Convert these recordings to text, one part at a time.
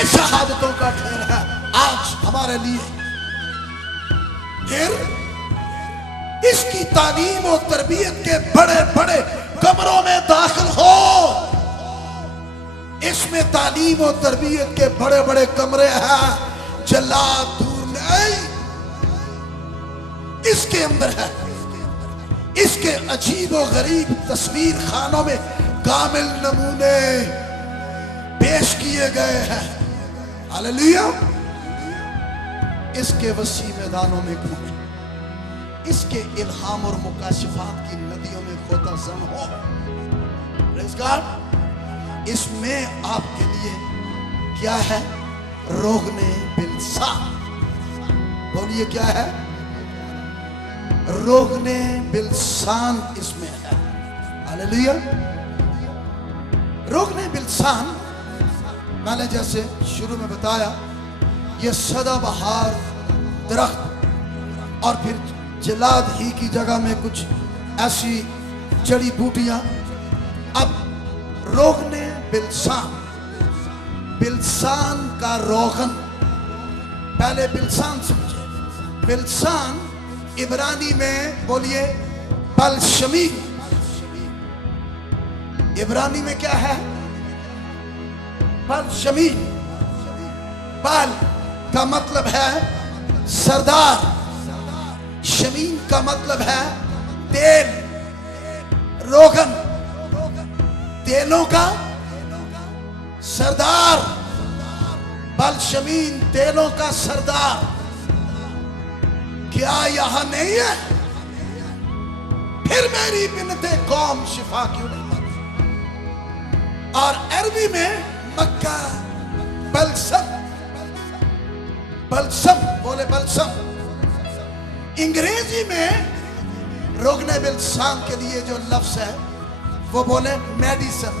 یہ شہادتوں کا ڈھیر ہے آج ہمارے لیے. پھر اس کی تعلیم و تربیت کے بڑے بڑے کمروں میں داخل ہو. اس میں تعلیم و تربیت کے بڑے بڑے کمرے ہیں. جلاد دور نہیں اس کے اندر ہے. اس کے عجیب و غریب تصویر خانوں میں کامل نمونے پیش کیے گئے ہیں. ہاللیلویا. اس کے وسیع میدانوں میں گھومیں. اس کے الہام اور مکاشفات کی ندیوں میں غوطہ زن ہو. پریز گاڈ. اس میں آپ کے لیے کیا ہے؟ روغن بلسان. بولیے کیا ہے؟ روغن بلسان اس میں ہے. ہاللیلویا. روغن بلسان میں نے جیسے شروع میں بتایا یہ سدا بہار درخت اور پھر جلاد ہی کی جگہ میں کچھ ایسی جڑی بوٹیاں. اب روغن بلسان، بلسان کا روغن. پہلے بلسان سمجھے. بلسان عبرانی میں بولیے بلشمی. عبرانی میں کیا ہے؟ بلشمی. بل کا مطلب ہے سردار، شمین کا مطلب ہے تیل. روغن تیلوں کا سردار. بلشمین تیلوں کا سردار. کیا یہاں نہیں ہے؟ پھر میری بنت قوم شفا کیوں نہیں پاتی؟ اور عربی میں مکہ بلسم. بلسم بولے بلسم. انگریزی میں روغن بلسان کے لیے جو لفظ ہے وہ بولے medicine.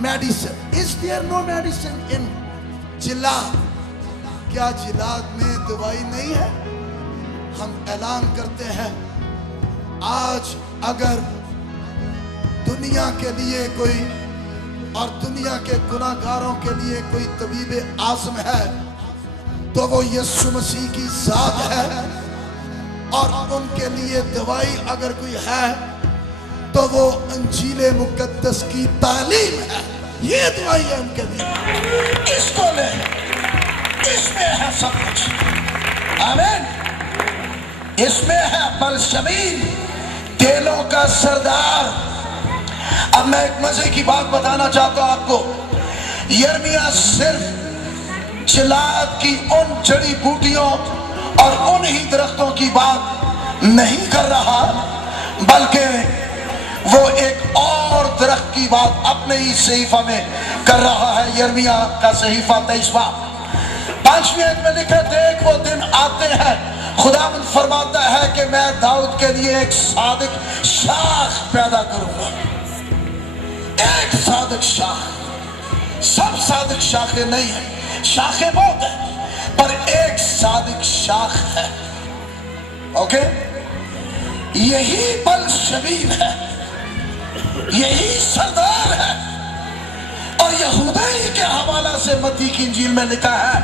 Medicine. Is there no medicine in جلاد؟ کیا جلاد میں دوائی نہیں ہے؟ ہم اعلان کرتے ہیں آج اگر دنیا کے لیے کوئی اور دنیا کے گناہگاروں کے لیے کوئی طبیب اعظم ہے تو وہ یسوع مسیح کی ذات ہے. اور ان کے لیے دوائی اگر کوئی ہے تو وہ انجیل مقدس کی تعلیم ہے. یہ دوائی ہے ان کے لیے. اس کو لے. اس میں ہے سب کچھ. آمین. اس میں ہے بلشمین تیلوں کا سردار. اب میں ایک مزے کی بات بتانا چاہتا ہوں آپ کو. یرمیا صرف جلاد کی ان جڑی بوٹیوں اور ان ہی درختوں کی بات نہیں کر رہا بلکہ وہ ایک اور درخت کی بات اپنے ہی صحیفہ میں کر رہا ہے. یرمیا کا صحیفہ 23واں 5ویں آیت میں لکھا دیکھ وہ دن آتے ہیں خداوند فرماتا ہے کہ میں داؤد کے لیے ایک صادق شاخ پیدا کروں گا. ایک صادق شاخ. سب صادق شاخیں نہیں ہیں. شاخیں بہت ہیں پر ایک صادق شاخ ہے. اوکے. یہی بلشمین ہے. یہی سردار ہے. اور یہودا ہی کے حوالہ سے متی کی انجیل میں لکھا ہے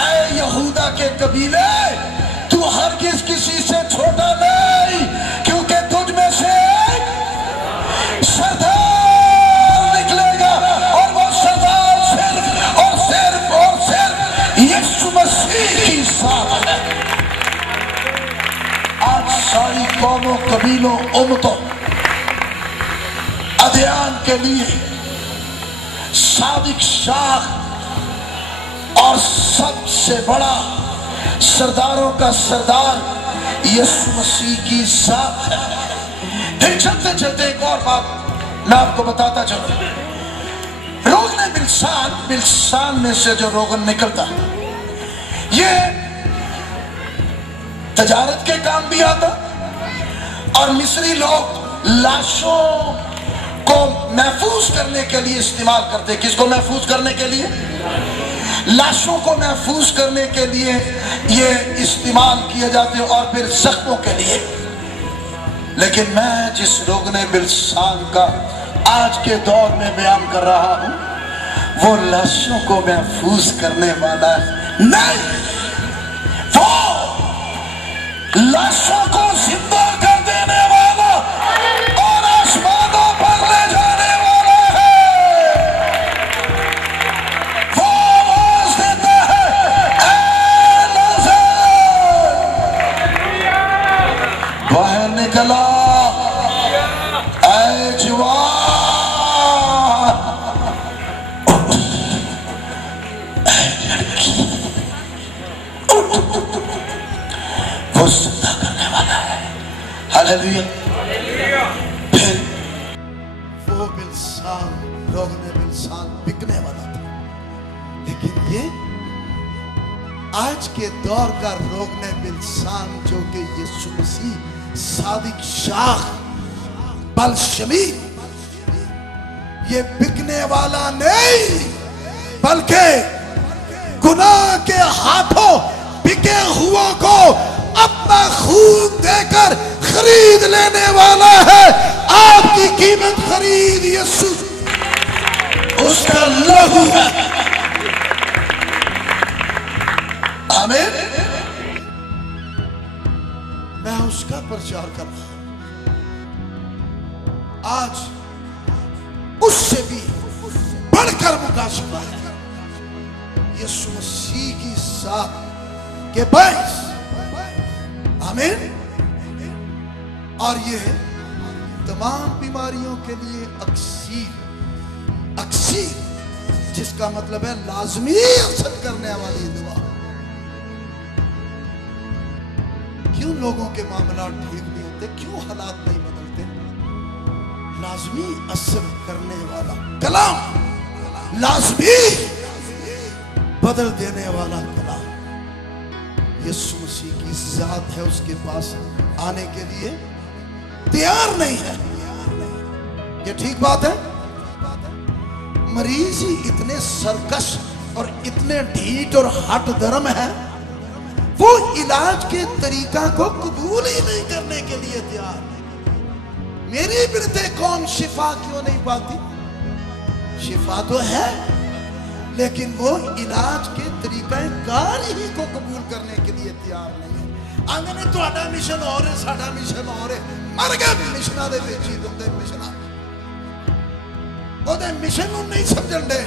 اے یہودا کے قبیلے تو ہرگز کسی سے چھوٹا نہیں کیونکہ تجھ میں سے سردار نکلے گا. اور وہ سردار صرف اور صرف اور صرف یسوع مسیح کی ذات ہے. آج ساری قوموں قبیلوں امتوں ادیان کے لیے صادق شاخ اور سب سے بڑا سرداروں کا سردار یسوع مسیح کی ذات ہے. پھر چلتے چلتے ایک اور بات میں آپ کو بتاتا چلوں. روغن بلسان، بلسان میں سے جو روغن نکلتا یہ تجارت کے کام بھی آتا. اور مصری لوگ لاشوں کو محفوظ کرنے کے لیے استعمال کرتے. کس کو محفوظ کرنے کے لیے؟ لاشوں کو محفوظ کرنے کے لیے یہ استعمال کیے جاتے اور پھر زخموں کے لیے. لیکن میں جس روغن بلسان کا آج کے دور میں بیان کر رہا ہوں वो लाशों को महफूज करने वाला नहीं, वो लाशों को जिंदा कर देने वाला और आसमानों पर ले जाने वाला है। वो आवाज देता है, ऐ लाज़र बाहर निकला, ऐ जवान वो जिंदा करने वाला है। हालेलुया। फिर वो बिलसान, रोगने बिलसान बिकने वाला था, लेकिन ये आज के दौर का रोगने बिलसान जो कि यीशु मसीह सादिक शाह बलशमीर, ये बिकने वाला नहीं बल्कि गुनाह के हाथों बिके हुओं को अपना खून देकर खरीद लेने वाला है। आपकी कीमत खरीद यीशु, उसका लहू है। आमीन। मैं उसका प्रचार कर रहा हूं। आज उससे भी बढ़कर मुकाशफा है यीशु मसीह की साथ के बायस। आमीन। और ये तमाम बीमारियों के लिए अक्सीर, अक्सीर जिसका मतलब है लाजमी असर करने वाली दवा। क्यों लोगों के मामला ठीक नहीं होते, क्यों हालात नहीं बदलते? लाजमी असर करने वाला कलाम, लाजमी बदल देने वाला कलाम यीशु मसीह की जात है। उसके पास आने के लिए तैयार नहीं है। ये ठीक बात है? मरीज ही इतने सरकश और इतने ढीठ और हट धर्म है, वो इलाज के तरीका को कबूल ही नहीं करने के लिए तैयार। मेरी बिनते कौन शिफा क्यों नहीं पाती? शिफा तो है, लेकिन वो इलाज के तरीका कार ही को कबूल करने के लिए तैयार नहीं है। आंगे ने तुहाडा मिशन और है, साडा मिशन और है। मर गए मिशना दे विच ही दिंदे मिशना, ओदे मिशन नूं नहीं समझण दे।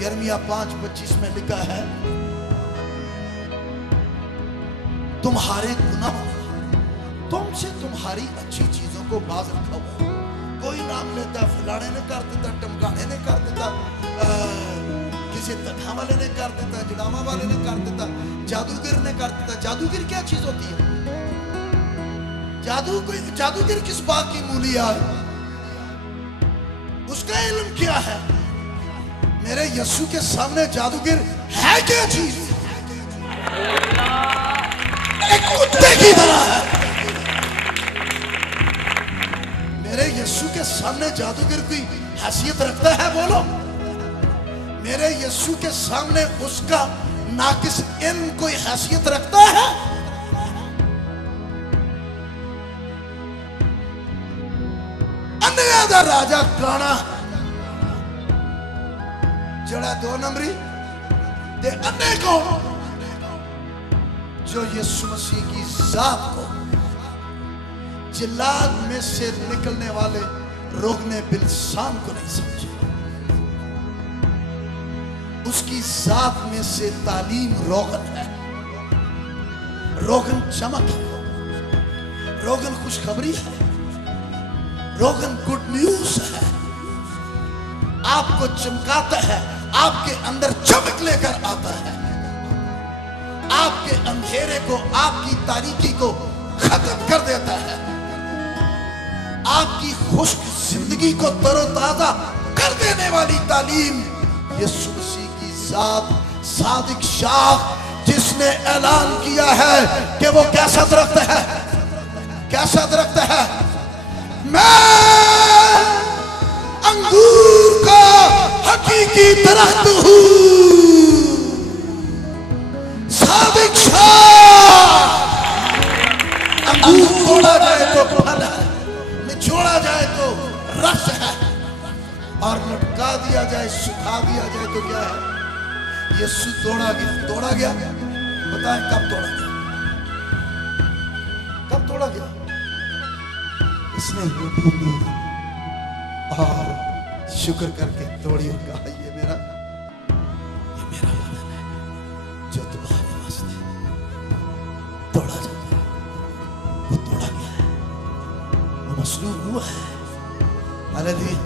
यिर्मयाह 5:25 में लिखा है, तुम्हारे गुनाह तुमसे तुम्हारी अच्छी चीजों को बाज रखा हुआ। कोई नाम लेता, फलाने ने कर देता, टमकाने ने कर देता, किसी तथा वाले ने कर देता, जड़ावा वाले ने कर देता, जादूगर ने कर देता। जादूगर क्या चीज होती है? जादूगर किस बात की मूलिया है? उसका इल्म क्या है? मेरे यीशु के सामने जादूगर है क्या चीज? एक कुत्ते की तरह है। मेरे यीशु के सामने जादूगर कोई हैसियत रखता है? बोलो। मेरे यीशु के सामने उसका नाकिस इल्म कोई हैसियत रखता है? अन्य दा राजा काना जड़ा 2 नंबरी दे अन्य को जो यीशु मसीह की जात को जिल्लाद में से निकलने वाले रोगने बिलसान को नहीं समझे। उसकी जात में से तालीम रोगन है, रोगन चमक है, रोगन खुशखबरी है, रोगन गुड न्यूज है। आपको चमकाता है, आपके अंदर चमक लेकर आता है, आपके अंधेरे को, आपकी तारीकी को खत्म कर देता है, आपकी खुश्क जिंदगी को तरोताजा कर देने वाली तालीम यीशु मसीह की जात सादिक शाह, जिसने ऐलान किया है कि वो कैसा दरख्त है, कैसा दरख्त है? मैं अंगूर का हकीकी दरख्त हूं। सादिक शाह, अंगूर तोड़ा जाए तो फल है, निचोड़ा जाए तो रस है, और लटका दिया जाए, सुखा दिया यीशु तोड़ा गया। बताएं कब तोड़ा गया? कब तोड़ा गया? इसने रोटी ली और शुक्र करके तोड़ी और कहा ये मेरा बदन है जो तुम्हारे वास्ते तोड़ा जाता है। वो तोड़ा गया है, वो मसलूब हुआ है। हालेलुया।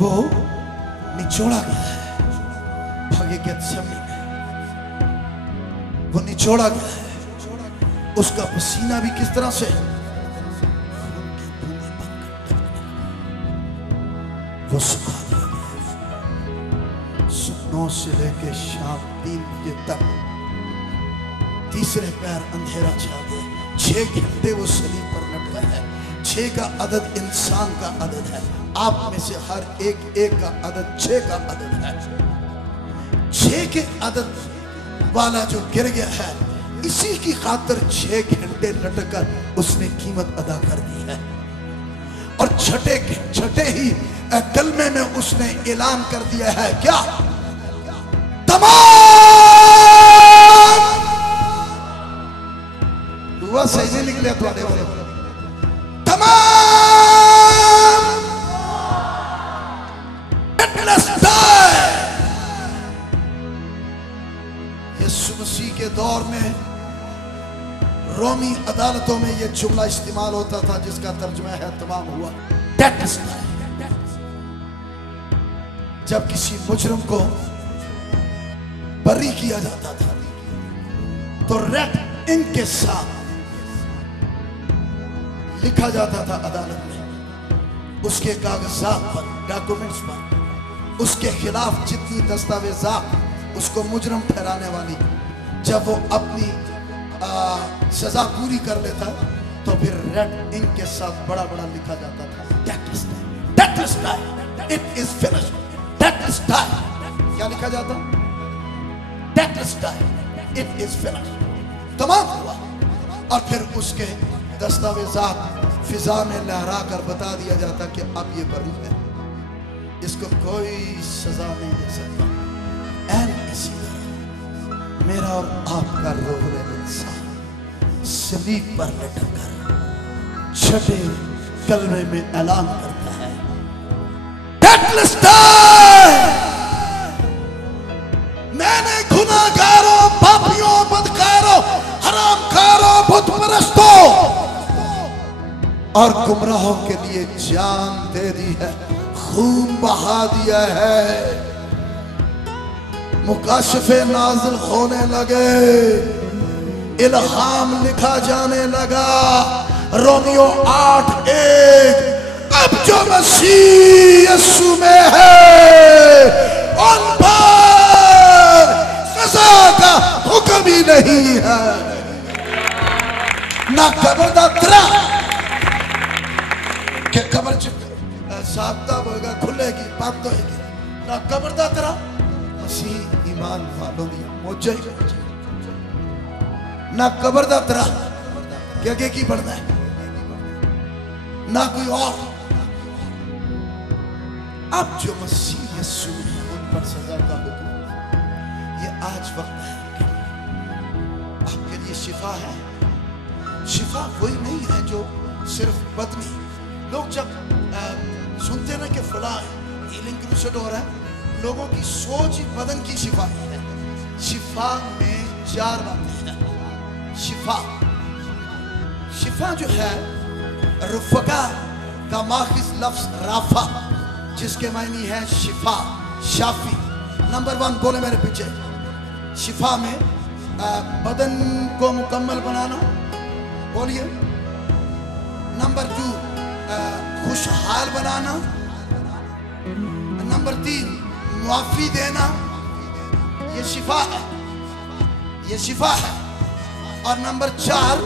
वो निचोड़ा गया है। भाग्य के समय में वो निचोड़ा गया है। उसका पसीना भी किस तरह से वो सुखा दिया गया। सुबह से लेके शाम 3 बजे तक तीसरे पैर अंधेरा छा गया। 6 घंटे वो सलीब पर लटका है। 6 का अदद इंसान का अदद है। आप में से हर एक का अदद 6 का अदद है। 6 के अदद वाला जो गिर गया है, इसी की खातिर 6 घंटे लटकर उसने कीमत अदा कर दी है। और छठे ही कलमे में उसने ऐलान कर दिया है क्या? तमाम दुआ सही नहीं निकले तुम्हारे बोले तमाम यीशु मसीह के दौर में रोमी अदालतों में यह जुमला इस्तेमाल होता था जिसका तर्जुमा है तमाम हुआ। जब किसी मुजरिम को बरी किया जाता था तो रेड इंक के साथ लिखा जाता था अदालत में, उसके कागजात पर, डॉक्यूमेंट्स पर, उसके खिलाफ जितनी दस्तावेजात उसको मुजरिम ठहराने वाली, जब वो अपनी सजा पूरी कर लेता तो फिर रेड इंक के साथ बड़ा बड़ा लिखा जाता था that is time, it is finished, that is time। क्या लिखा जाता? that is time, it is finished। तमाम हुआ। और फिर उसके दस्तावेजात फिजा में लहरा कर बता दिया जाता कि अब ये बरी है, इसको कोई सजा नहीं दे सकता। एंड इसी तरह मेरा और आपका रूहुल इंसान सलीब पर लटक कर छठे कलमे में ऐलान करता है मैंने गुनाहगारों, पापियों, बदकारों, हरामखारों, बुत परस्तों और गुमराहों के लिए जान दे दी है, खून बहा दिया है। मुकाशफे नाजिल होने लगे, इल्हाम लिखा जाने लगा। रोमियो 8:1 अब जो मसीह यीशु में है उन पर सजा का हुक्म ही नहीं है। ना कब्र दा तरा कि कब्र साबता होगा, खुलेगी, बंद होगी, ना कब्र दा तरा मसीह ईमान वालों दी मौजे ना कब्र दा तरा कि आगे की बढ़ना है, ना कोई और। अब जो मसीह यीशु है उन पर सजा का हुक्म, ये आज वक्त है आपके लिए शिफा है। शिफा वही नहीं है जो सिर्फ बदनी। लोग जब सुनते ना कि फला हीलिंग क्रूसेड हो रहा है, लोगों की सोच ही बदन की शिफा है। शिफा में 4 बातें हैं। शिफा जो है रुफका का माखिज लफ्ज राफा, जिसके मायने है शिफा, शाफी। नंबर 1 बोले मेरे पीछे। शिफा में बदन को मुकम्मल बनाना, बोलिए। नंबर 2 खुशहाल बनाना। नंबर 3 मुआफी देना। ये शिफा है, ये शिफा है। और नंबर 4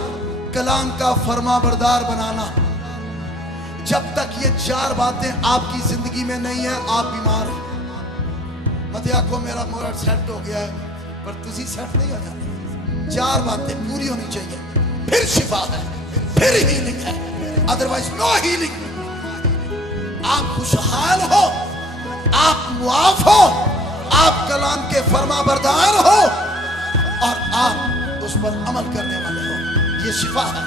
कलाम का फरमाबरदार बनाना। जब तक ये 4 बातें आपकी जिंदगी में नहीं है, आप बीमार हैं। मत आखो मेरा मोरड सेट हो गया है, पर तुझी सेट नहीं हो जाती। 4 बातें पूरी होनी चाहिए, फिर शिफा है, फिर हीलिंग है, अदरवाइज नो हीलिंग। आप खुशहाल हो, आप मुआफ हो, आप कलाम के फर्मा बरदार हो और आप उस पर अमल करने वाले हो। ये शिफा है।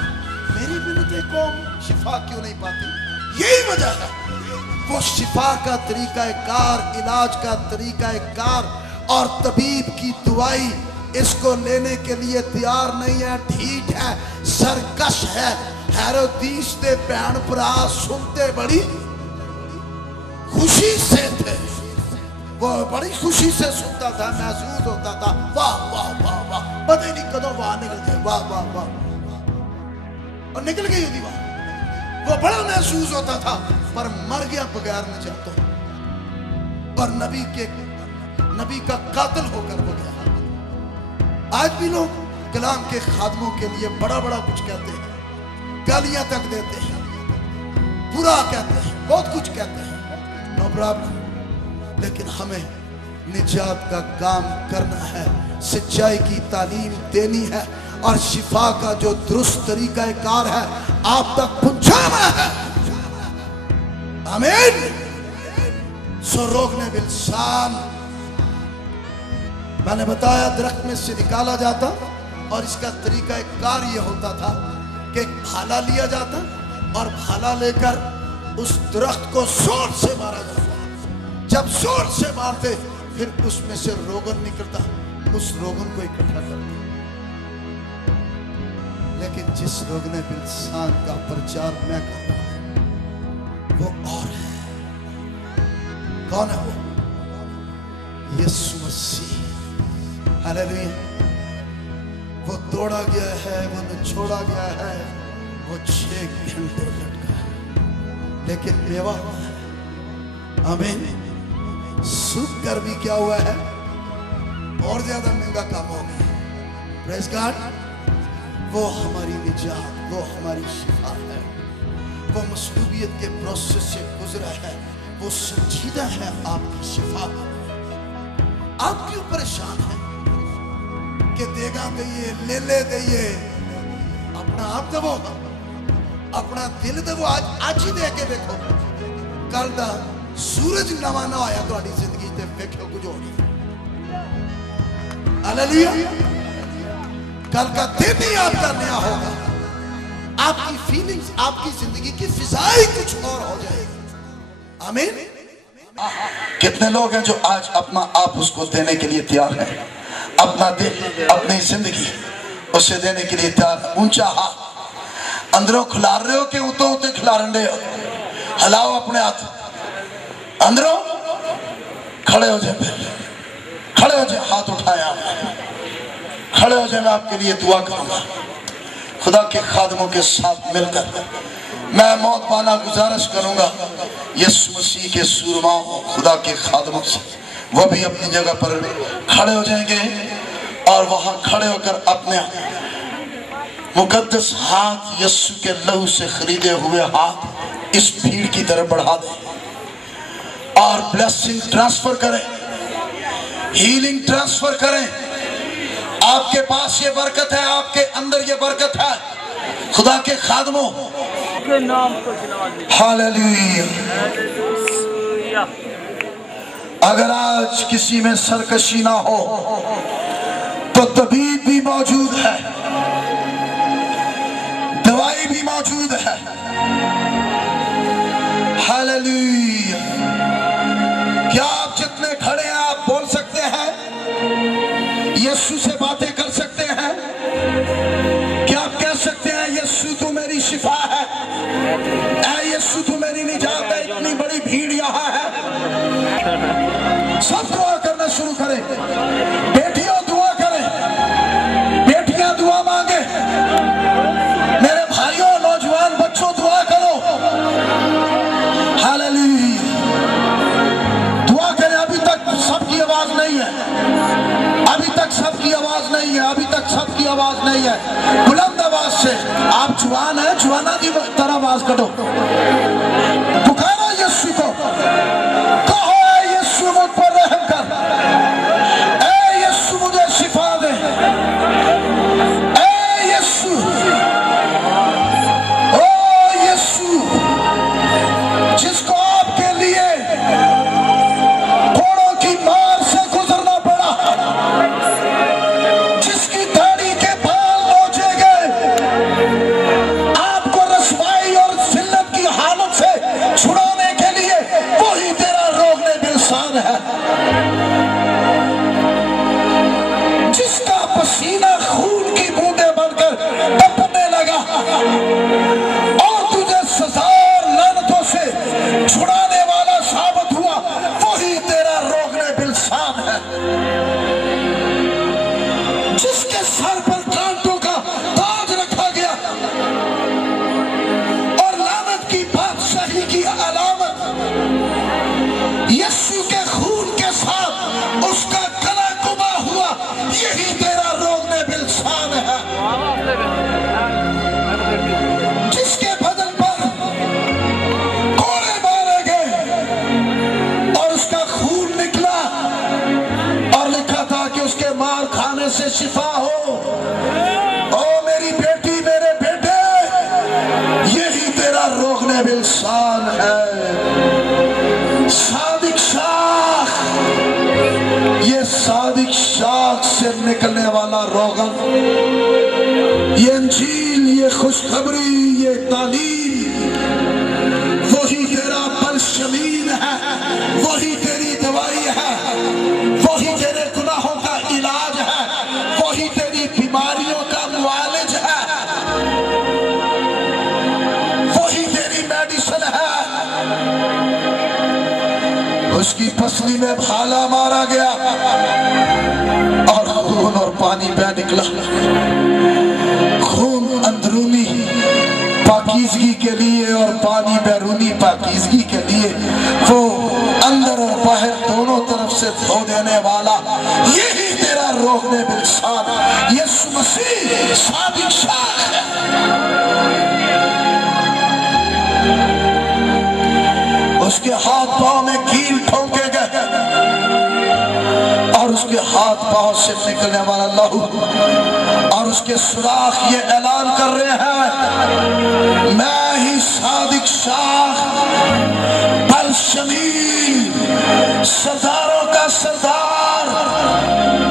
मेरी बिनते कौम शिफा क्यों नहीं पाती? यही वजह है। वो शिफा का तरीकाकार, इलाज का तरीकाकार और तबीब की दुआई इसको लेने के लिए तैयार नहीं है, ढीठ है, सरकश है। हेरोदीस दे भैन भरा सुनते बड़ी खुशी से थे। वो बड़ी खुशी से सुनता था, महसूस होता था वाह वाह वाह वाह, पता ही नहीं कदों वाह निकल जाए, वाह वाह वाह, और निकल गई होती वाह। वो बड़ा महसूस होता था, पर मर गया बगैर निजातों, पर नबी का कातिल होकर वो गया। आज भी लोग कलाम के खादमों के लिए बड़ा बड़ा कुछ कहते हैं, गालियां तक देते हैं, बुरा कहते हैं, बहुत कुछ कहते हैं, नो प्रॉब्लम। लेकिन हमें निजात का काम करना है, सच्चाई की तालीम देनी है और शिफा का जो दुरुस्त तरीकाकार है आप तक पहुंचाना है। आमीन। सो रोकने बिल्सान, मैंने बताया दरख्त में से निकाला जाता और इसका तरीकाकार ये होता था कि एक भाला लिया जाता और भाला लेकर उस दरख्त को जोर से मारा जाता। जब जोर से मारते फिर उसमें से रोगन निकलता, उस रोगन को इकट्ठा करते। लेकिन जिस रोगने बिल्सान का प्रचार मैं कर रहा हूं वो और है। कौन है वो? यीशु मसीह। हालेलुया। वो तोड़ा गया है, वो निचोड़ा गया है, वो 6 घंटे लटका है, लेकिन मेवा हुआ है। आमीन। सूख कर भी क्या हुआ है? और ज्यादा महंगा काम हो गया। Praise God. वो हमारी निजात, वो हमारी शिफा है। वो मसलूबियत के प्रोसेस से गुजरा है, वो संजीदा है आपकी शिफा। आप क्यों परेशान हैं कि देगा दइए, ले ले दइए? अपना आप दबो, अपना दिल दबो। आज ही दे के देखो, कल दा सूरज नवा ना होया तुम्हारी जिंदगी ते देखो कुछ होनी। हालेलुया। कल का दिन ही आपका नया होगा। आपकी फीलिंग्स, आपकी जिंदगी की फिजाई कुछ और हो जाएगी। आमीन। कितने लोग हैं जो आज अपना आप उसको देने के लिए तैयार हैं? अपना दिल, अपनी जिंदगी उसे देने के लिए तैयार। ऊंचा हाथ अंदरों खिलार रहे हो कि उतों उते खिलार रहे हो? हिलाओ अपने हाथ अंदरों। खड़े हो जाए, खड़े हो जाए, हाथ उठाया, खड़े हो जाए। मैं आपके लिए दुआ करूंगा। खुदा के खादमों के साथ मिलकर मैं मौत पाना गुजारिश करूंगा। यीशु मसीह के सुरमाओं, खुदा के खादमों से वो भी अपनी जगह पर खड़े हो जाएंगे और वहां खड़े होकर अपने मुकद्दस हाथ, यीशु के लहू से खरीदे हुए हाथ इस भीड़ की तरफ बढ़ा दें और ब्लेसिंग ट्रांसफर करें, हीलिंग ट्रांसफर करें। आपके पास ये बरकत है, आपके अंदर ये बरकत है। खुदा के खादमों, हालेलुया। अगर आज किसी में सरकशी ना हो तो तबीब भी मौजूद है, दवाई भी मौजूद है। हालेलुया। क्या आप जितने खड़े हैं आप बोल सकते हैं? यीशु से बातें कर सकते हैं? क्या आप कह सकते हैं यीशु तू मेरी शिफा है, ऐ यीशु तू मेरी निजात है? इतनी बड़ी भीड़ यहाँ है। सब दुआ करना शुरू करें। बेटियों दुआ करें, बेटियां दुआ मांगे, मेरे भाइयों, नौजवान बच्चों दुआ करो। हालेलुया। दुआ करें। अभी तक सबकी आवाज नहीं है, अभी तक सबकी आवाज नहीं है, अभी तक सबकी आवाज नहीं है। बुलंद आवाज से आप जुआन है, जुआना की तरह आवाज करो, पुकारो यीशु को, कहो यीशु मुझ पर रहम कर, ऐ यीशु मुझे शिफा दे, ऐ यीशु, ओ यीशु जिसको आपके लिए घोड़ों की मार से गुजरना पड़ा, پسینہ خون کی بوندیں بن کر ٹپکنے لگا اور تجھے سزا اور لعنتوں سے چھڑانے والا ثابت ہوا، وہی تیرا روغن بلسان ہے جس کے سر پر کانٹوں کا تاج رکھا گیا اور لعنت کی بادشاہی کی علامت یسوع کے خون کے ساتھ اس کا گلا کبا ہوا، یہی تیرا روغن بلسان ہے جس کے بدن پر کوڑے مارے گئے اور اس کا خون نکلا اور لکھا تھا کہ اس کے مار کھانے سے شفا ہو۔ او میری بیٹی، میرے بیٹے، یہی تیرا روغن بلسان ہے۔ صادق شاخ، یہ صادق شاخ سے نکلنے والا روغن، یہ انجیل، یہ خوشخبری، یہ تعلیم، وہی تیرا بلشمین ہے، وہی تیری دوائی ہے، وہی تیرے گناہوں کا علاج ہے، وہی تیری بیماریوں کا معالج ہے، وہی تیری میڈیسن ہے۔ اس کی پسلی میں بھالا مارا گیا اور خون اور پانی بہ نکلا۔ خون اندرونی پاکیزگی کے لیے اور پانی بیرونی پاکیزگی کے لیے، وہ اندر اور باہر دونوں طرف سے دھو دینے والا، یہی تیرا روغن بلسان یسوع مسیح صادق شاخ ہے۔ اس کے ہاتھ پاؤں میں کیل ٹھونکے گئے اور اس کے ہاتھ پاؤں سے نکلنے والا لہو اور اس کے سوراخ یہ اعلان کر رہے ہیں، میں ہی صادق شاخ، بلشمین، سرداروں کا سردار،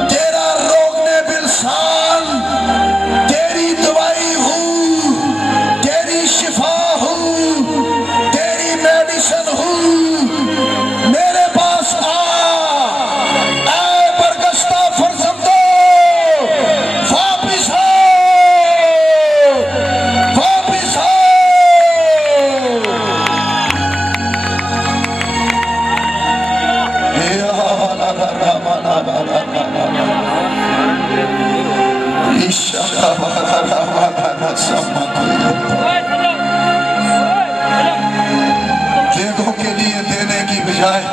تیرا روغن بلسان، تیری دوائی ہوں، تیری شفا ہوں، تیری میڈیسن ہوں۔ میرے پاس آ، اے برگشتہ فرزندو، واپس آؤ، واپس آؤ۔ دیگوں کے لیے دینے کی بجائے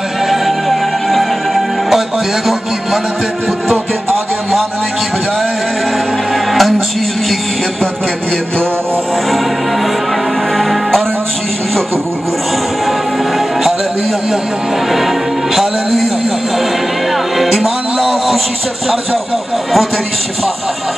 اور دیگوں کی منتیں بتوں کے آگے ماننے کی بجائے انجیل کی خدمت کے لیے دو اور انجیل کو قبول کرو۔ ہاللیلویا، ہاللیلویا۔ ایمان لاؤ، خوشی سے بھر جاؤ، وہ تیری شفا ہے۔